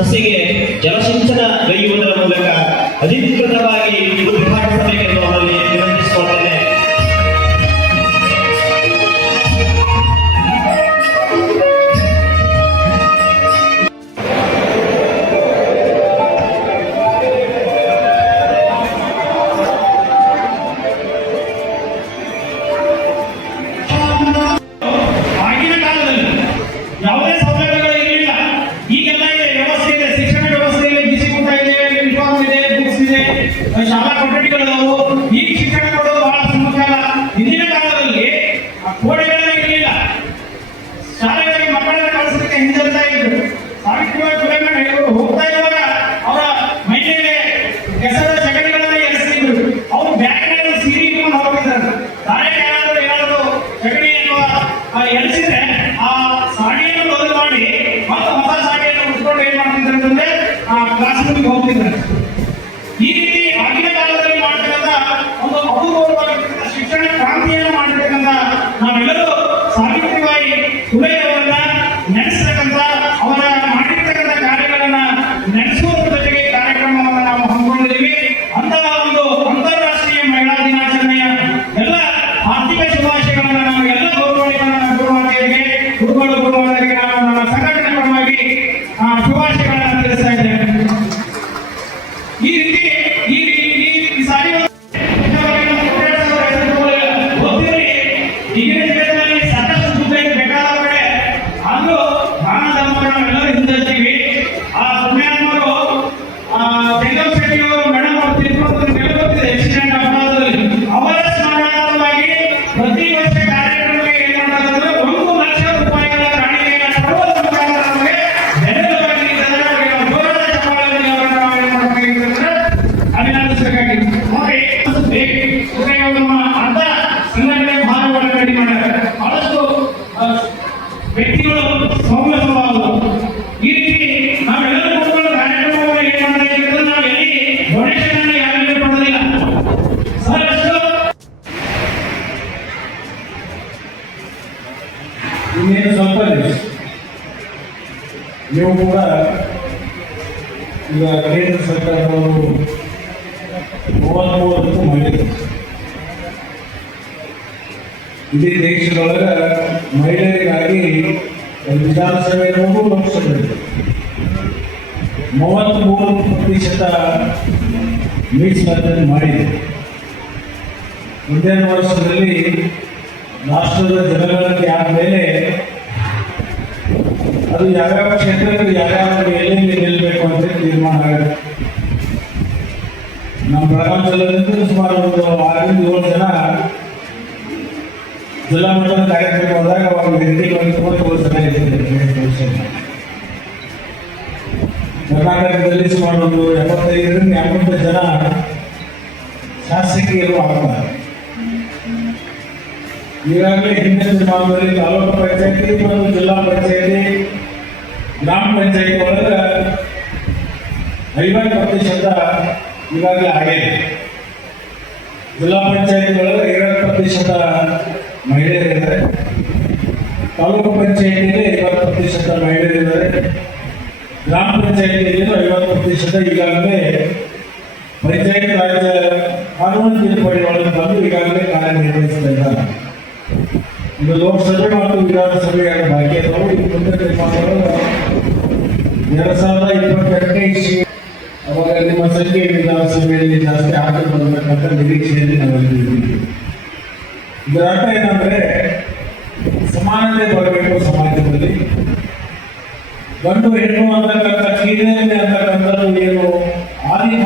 ಸಸಿಗೆ ಜಲಸಿಂಚನ ಗೈಯುವುದರ ಮೂಲಕ ಅಧಿಕೃತವಾಗಿ ಇದು ವಿಭಾಗಿಸಬೇಕೆಂದು ಅವರಲ್ಲಿ ಶಾಲಾ ಕೊಠಡಿಗಳಿದಾವು ಈ ಶಿಕ್ಷಣ ಕೊಡೋದು ಬಹಳ ಮುಖ್ಯ ಹಿಂದಿನ ಕಾಲದಲ್ಲಿ ಆ ಗೋಡೆಗಳೇ ಇರಲಿಲ್ಲ. ಶಾಲೆಗಳಿಗೆ ಮಕ್ಕಳನ್ನ ಕಳಿಸಲಿಕ್ಕೆ ಹಿಂದಿರ್ತಾ ಇದ್ರು. ಸಾವಿತ್ರಿಬಾಯಿ ಫುಲೆ ಇವರು ಹೋಗ್ತಾ ಇರುವಾಗ ಅವರ ಮೈ ಮೇಲೆ ಕೆಸರ ಸಗಣಿಗಳನ್ನ ಎರೆಸ್ತಿದ್ರು ಅವರು ಬ್ಯಾಗ್ನಲ್ಲಿ ಸೀರೆ ಇಟ್ಕೊಂಡು ಹೋಗಿದ್ದಾರೆ ದಾರಿ ಯಾರಾದರೂ ಏನಾದರೂ ಸಗಣಿ ಎನ್ನುವ ಎರೆಸಿದ್ರೆ ಆ ಸಾಣಿಯನ್ನು ಬದಲು ಮಾಡಿ ಮತ್ತೆ ಹೊಸ ಸಾಣಿಯನ್ನು ಉಟ್ಕೊಂಡು ಏನ್ ಮಾಡ್ತಿದ್ರು ಅಂತಂದ್ರೆ, ಆ ಕ್ಲಾಸ್ ರೂಮಿಗೆ ಹೋಗ್ತಿದ್ದಾರೆ ಇನ್ನೇನು ಸ್ವಲ್ಪ. ನೀವು ಕೂಡ ಈಗ ಕೇಂದ್ರ ಸರ್ಕಾರದವರು ಮೂವತ್ಮೂವತ್ತು ಮಹಿಳೆ ಇಡೀ ದೇಶದೊಳಗ ಮಹಿಳೆಯರಿಗಾಗಿ ವಿಧಾನಸಭೆ ಇರ್ಬೋದು ಲೋಕಸಭೆ. ಮೂವತ್ತ್ಮೂರು ಪ್ರತಿಶತ ಮೀಸಲಾತಿಯನ್ನು ಮಾಡಿದೆ ಮುಂದಿನ ವರ್ಷದಲ್ಲಿ ರಾಷ್ಟ್ರದ ಜನಗಣತಿ ಆದಮೇಲೆ ಅದು ಯಾವ್ಯಾವ ಕ್ಷೇತ್ರದಲ್ಲಿ ಯಾವ್ಯಾವ ಎಲ್ಲೆಲ್ಲಿ ನಿಲ್ಲಬೇಕು ಅಂತ ತೀರ್ಮಾನ ಆಗುತ್ತೆ. ನಮ್ಮ ಜಿಲ್ಲೆಯಿಂದ ಸುಮಾರು ಒಂದು ಆರರಿಂದ ಏಳು ಜನ ಜಿಲ್ಲಾ ಮಟ್ಟದ ಕಾರ್ಯಕ್ರಮ ಹೋದಾಗ ಅವಾಗ ವ್ಯಕ್ತಿಗಳನ್ನು ಇದ್ದಾರೆ ಕರ್ನಾಟಕದಲ್ಲಿ ಸುಮಾರು ಒಂದು ಎಪ್ಪತ್ತೈದರಿಂದ ಎಂಬತ್ತು ಜನ ಶಾಸಕಿಯರು ಆಗ್ತಾರೆ. ಈಗಾಗಲೇ ಹಿಂದಿನ ಚುನಾವಣೆಯಲ್ಲಿ ತಾಲೂಕು ಪಂಚಾಯತಿ ಮತ್ತು ಜಿಲ್ಲಾ ಪಂಚಾಯತಿ, ಗ್ರಾಮ ಪಂಚಾಯತಿ ಒಳಗೆ ಐವತ್ತು ಪ್ರತಿಶತ ಈಗಾಗಲೇ ಆಗಿದೆ. ಜಿಲ್ಲಾ ಪಂಚಾಯತಿ ಒಳಗೆ ಐವತ್ತು ಪ್ರತಿಶತ ಮಹಿಳೆಯರಿದ್ದಾರೆ ತಾಲೂಕು ಪಂಚಾಯತಿಯಲ್ಲಿ ಐವತ್ತು ಪ್ರತಿಶತ ಮಹಿಳೆಯರಿದ್ದಾರೆ ಗ್ರಾಮ ಪಂಚಾಯತಿಯಲ್ಲಿ ಐವತ್ತು ಪ್ರತಿಶತ ಈಗಾಗಲೇ ಪಂಚಾಯತ್ ರಾಜ್ಯ ಕಾನೂನು ತಿದ್ದುಪಡಿ ಒಳಗೆ ಬಂದು ಈಗಾಗಲೇ ಕಾರ್ಯನಿರ್ವಹಿಸ್ತಾ ಇದ್ದಾರೆ ಇದು ಲೋಕಸಭೆ ಮತ್ತು ವಿಧಾನಸಭೆಯಾಗಿ ಭಾಗ್ಯ ಎರಡ್ ಸಾವಿರದ ಇಪ್ಪತ್ತೆರಡನೇ ಇಸ್ವಿ ಅವಾಗ ನಿಮ್ಮ ಸಂಖ್ಯೆ ವಿಧಾನಸಭೆಯಲ್ಲಿ ಜಾಸ್ತಿ ಆಗಿ ಬರಬೇಕಂತ ನಿರೀಕ್ಷೆಯಲ್ಲಿ ನಾವು ಇದರ ಅರ್ಥ ಏನಂದ್ರೆ, ಸಮಾನತೆ ಬರಬೇಕು ಸಮಾಜದಲ್ಲಿ. ಗಂಡು ಹೆಣ್ಣು ಅಂತಕ್ಕಂಥ ಕೀಳರಿಮೆ ಅಂತಕ್ಕಂಥದ್ದು ಏನು ಆದಿ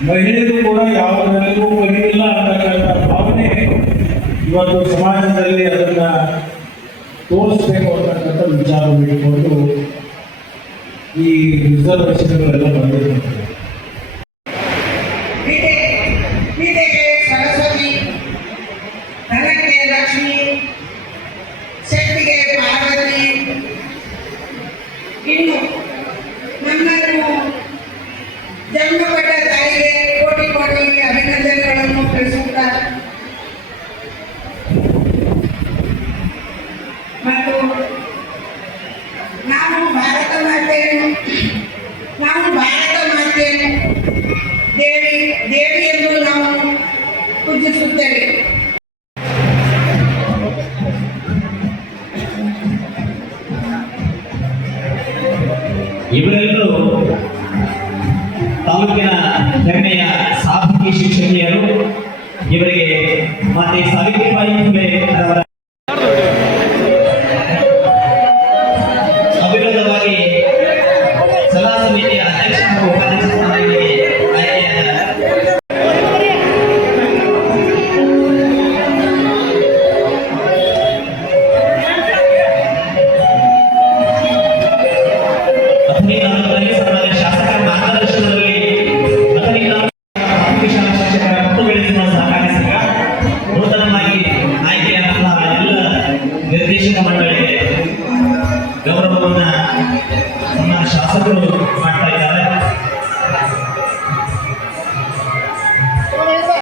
ಮಹಿಳೆಯರು ಕೂಡ ಯಾವುದರಲ್ಲೂ ಕಲಿಯಿಲ್ಲ ಅಂತಕ್ಕಂಥ ಭಾವನೆ ಇವತ್ತು ಸಮಾಜದಲ್ಲಿ ಅದನ್ನ ತೋರಿಸ್ಬೇಕು ಅಂತಕ್ಕಂಥ ವಿಚಾರ ಇಟ್ಕೊಂಡು ಈ ರಿಸರ್ವೇಷನ್ಗಳೆಲ್ಲ ಬಂದಿರ್ತದೆ ಪೂಜಿಸುತ್ತೇವೆ ಇವರೆಲ್ಲರೂ ತಾಲೂಕಿನ ಹೆಮ್ಮೆಯ ಸಾಧಕಿ ಶಿಕ್ಷಕಿಯರು ಇವರಿಗೆ ಮಾತೆ ಸಾವಿತ್ರಿಬಾಯಿ ಅವರ ನಿರ್ದೇಶಕ ಮಂಡಳಿ ಗೌರವವನ್ನ ನಮ್ಮ ಶಾಸಕರು